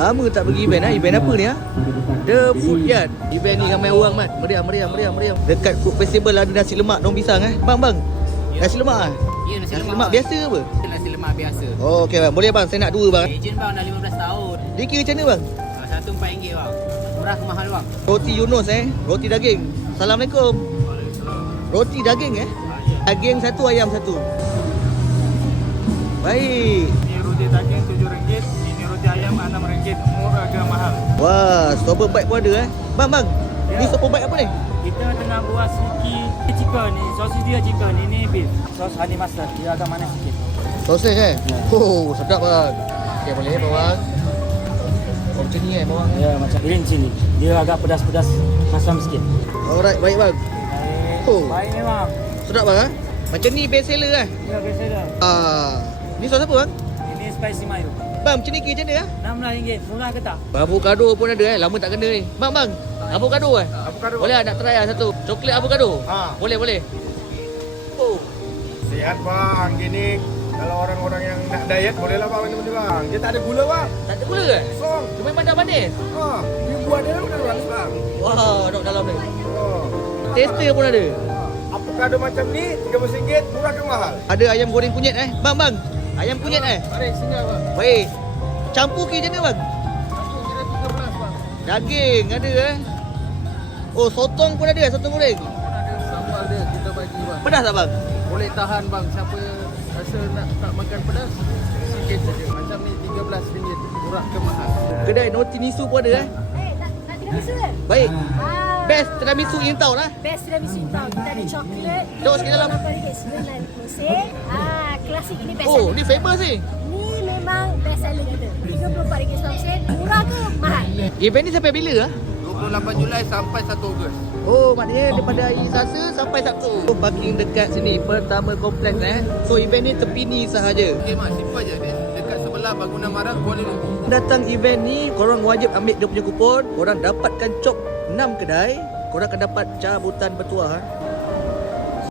Lama tak pergi event Event apa ni The Food Yard. Event ni ramai orang mat. Meriah. Dekat food festival ada nasi lemak daun pisang Bang. Ya. Nasi lemak Ya, nasi lemak biasa ke apa? Nasi lemak biasa. Oh okey bang. Boleh bang, saya nak 2 bang. Ejen bang dah 15 tahun. Dia kira macam mana bang? Satu RM4 bang. Murah ke mahal bang? Roti Yunus roti daging. Assalamualaikum. Roti daging Daging 1, ayam 1. Baik. Ini roti daging RM7, ini roti ayam RM6. Murah ke mahal? Wah, super bite pun ada Bang. Ni super bite apa ni? Kita tengah buat suki chicken ni. Sosis dia chicken, ini beef. Sos honey mustard, dia agak manis sikit. Sosis Oh, sedap bang. Okey, boleh bawang. Oh, macam ni bawang. Ya, macam green chili. Dia agak pedas-pedas masam sikit. Alright, baik bang. Oh. Baik memang. Sedap bang Macam ni best seller Ya, biasa dah. Ni sos apa bang? Ini spicy mayo. Bang, macam ni kira macam mana RM16. Murah ke tak? Avocado pun ada lama tak kena ni. Bang, avocado Avocado. Boleh nak try satu. Coklat avocado. Boleh. Oh. Sihat bang, gini kalau orang-orang yang nak diet bolehlah bang minum ni bang. Dia tak ada gula bang. Tak ada gula ke? Kosong. Dia memang dah manis. Dia buat dia udah manis bang. Wah, dok dalam ni. Oh. Taster pun ada. Avocado macam ni RM30, murah ke mahal? Ada ayam goreng kunyit Bang. Ayam kunyit Mari sini bang. Baik. Campur ke macam mana bang? Kira 13 bang. Daging ada Oh, sotong pun ada, sotong goreng. Ada sambal dia kita bagi bang. Pedas tak bang? Boleh tahan bang, siapa rasa nak makan pedas sikit saja. Macam ni RM13, murah ke mahal? Kedai Noti Nisu pun ada nak tiramisu ke? Baik. Best tiramisu in town Best tiramisu tau. Kita ada coklat. Tengok sikit dalam. RM9.90. Klasik ini best Oh, seller. ni famous ni. Ni memang best seller kita. RM34.90. Murah ke mahal? Event ni sampai bila 28 Julai sampai 1 Ogos. Oh, maknanya daripada hari Selasa sampai Sabtu. Oh, parking dekat sini, pertama kompleks So, event ni tepi ni sahaja. Okey mak, simple je. Dia dekat sebelah bangunan Marak, Kuala Lumpur. Datang event ni, korang wajib ambil dia punya kupon. Korang dapatkan cop 6 kedai. Korang akan dapat cabutan bertuah